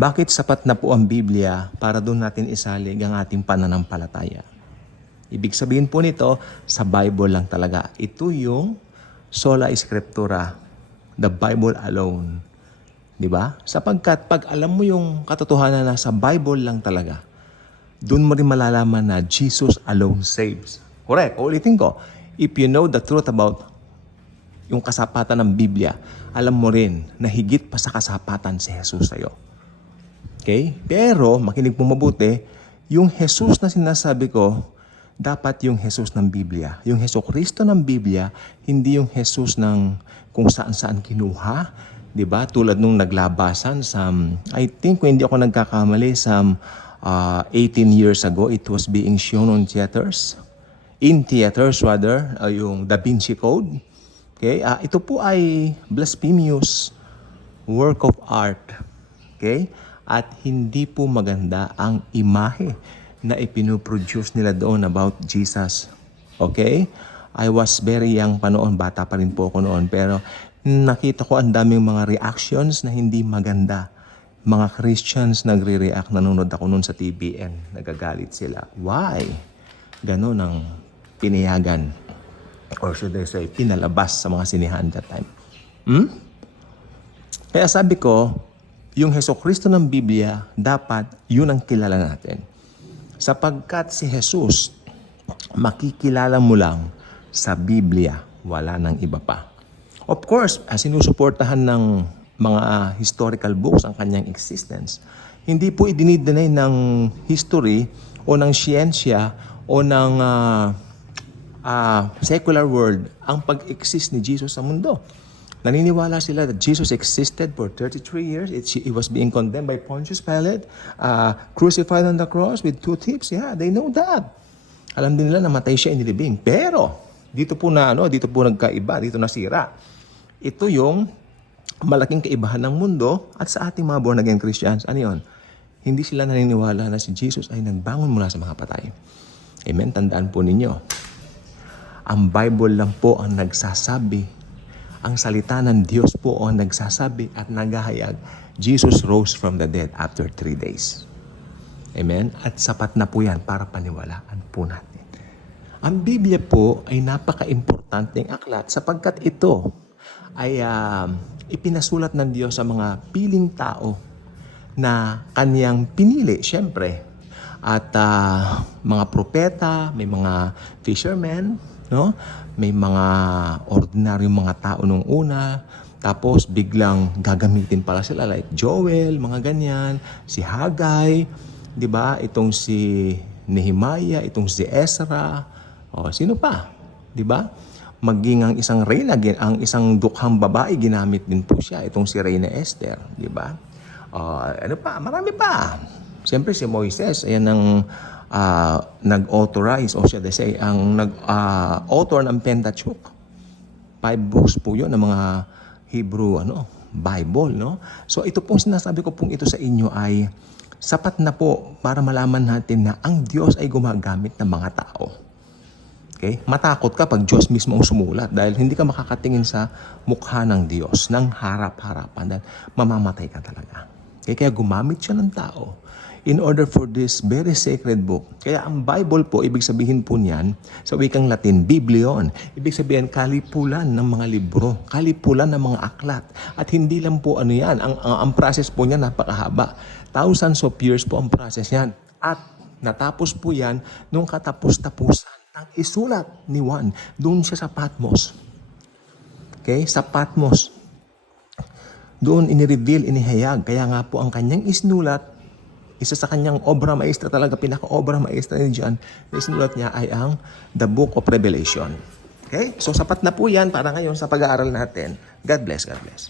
Bakit sapat na po ang Biblia para doon natin isalig ang ating pananampalataya? Ibig sabihin po nito, sa Bible lang talaga. Ito yung sola scriptura, the Bible alone. Di ba? Sapagkat pag alam mo yung katotohanan na sa Bible lang talaga, doon mo rin malalaman na Jesus alone saves. Correct. Ulitin ko, if you know the truth about yung kasapatan ng Biblia, alam mo rin na higit pa sa kasapatan si Jesus sa'yo. Okay? Pero, makinig po mabuti, yung Jesus na sinasabi ko, dapat yung Jesus ng Biblia. Yung Jesucristo ng Biblia, hindi yung Jesus ng kung saan-saan kinuha. Diba? Tulad nung naglabasan sa, I think kung hindi ako nagkakamali, sa 18 years ago, it was being shown on theaters. In theaters rather, yung Da Vinci Code. Okay? Ito po ay blasphemous work of art. Okay? At hindi po maganda ang imahe na ipinoproduce nila doon about Jesus. Okay? I was very young pa noon, bata pa rin po ako noon, pero nakita ko ang daming mga reactions na hindi maganda. Mga Christians nagre-react, nanonood ako noon sa TVN, nagagalit sila. Why? Ganon ang pinayagan, or should I say, pinalabas sa mga sinihan that time. Kaya sabi ko, yung Jesucristo ng Biblia, dapat yun ang kilala natin. Sapagkat si Jesus, makikilala mo lang sa Biblia, wala nang iba pa. Of course, sinusuportahan ng mga historical books ang kanyang existence. Hindi po idinideny ng history o ng siyensya o ng secular world ang pag-exist ni Jesus sa mundo. Naniniwala sila that Jesus existed for 33 years. He was being condemned by Pontius Pilate, crucified on the cross with 2 thieves. Yeah, they know that. Alam din nila na matay siya inilibing. Pero, dito po nagkaiba, dito nasira. Ito yung malaking kaibahan ng mundo at sa ating mga born-again Christians. Ano yun? Hindi sila naniniwala na si Jesus ay nagbangon mula sa mga patay. Amen? Tandaan po ninyo. Ang Bible lang po ang nagsasabi. Ang salita ng Diyos po ang nagsasabi at naghahayag, Jesus rose from the dead after 3 days. Amen? At sapat na po yan para paniwalaan po natin. Ang Biblia po ay napaka-importanteng aklat sapagkat ito ay ipinasulat ng Diyos sa mga piling tao na kanyang pinili, syempre. At mga propeta, may mga fishermen, no? May mga ordinaryong mga tao nung una, tapos biglang gagamitin pala sila like Joel, mga ganyan, si Haggai, 'di ba? Itong si Nehemiah, itong si Ezra, sino pa? 'Di ba? Maging ang isang reyna, ang isang dukhang babae ginamit din po siya, itong si Reyna Esther, 'di ba? Ano pa? Marami pa. Siyempre si Moises, ayan ang nag-authorize, o siya say, ang nag-author ng Pentateuch. 5 books po yun ng mga Hebrew Bible. No? So ito pong sinasabi ko pong ito sa inyo ay sapat na po para malaman natin na ang Diyos ay gumagamit ng mga tao. Okay? Matakot ka pag Diyos mismo ang sumulat dahil hindi ka makakatingin sa mukha ng Diyos ng harap-harapan dahil mamamatay ka talaga. Okay? Kaya gumamit siya ng tao in order for this very sacred book. Kaya ang Bible po, ibig sabihin po niyan, sa wikang Latin, Biblion. Ibig sabihin, kalipulan ng mga libro, kalipulan ng mga aklat. At hindi lang po yan, ang process po niya napakahaba. Thousands of years po ang process niyan. At natapos po yan nung katapos-tapusan ng isulat ni Juan. Doon siya sa Patmos. Okay? Sa Patmos. Doon inireveal, inihayag. Kaya nga po ang kanyang isinulat, isa sa kanyang obra maestra talaga, pinaka-obra maestra ni John, na isinulat niya ay ang The Book of Revelation. Okay? So sapat na po yan para ngayon sa pag-aaral natin. God bless, God bless.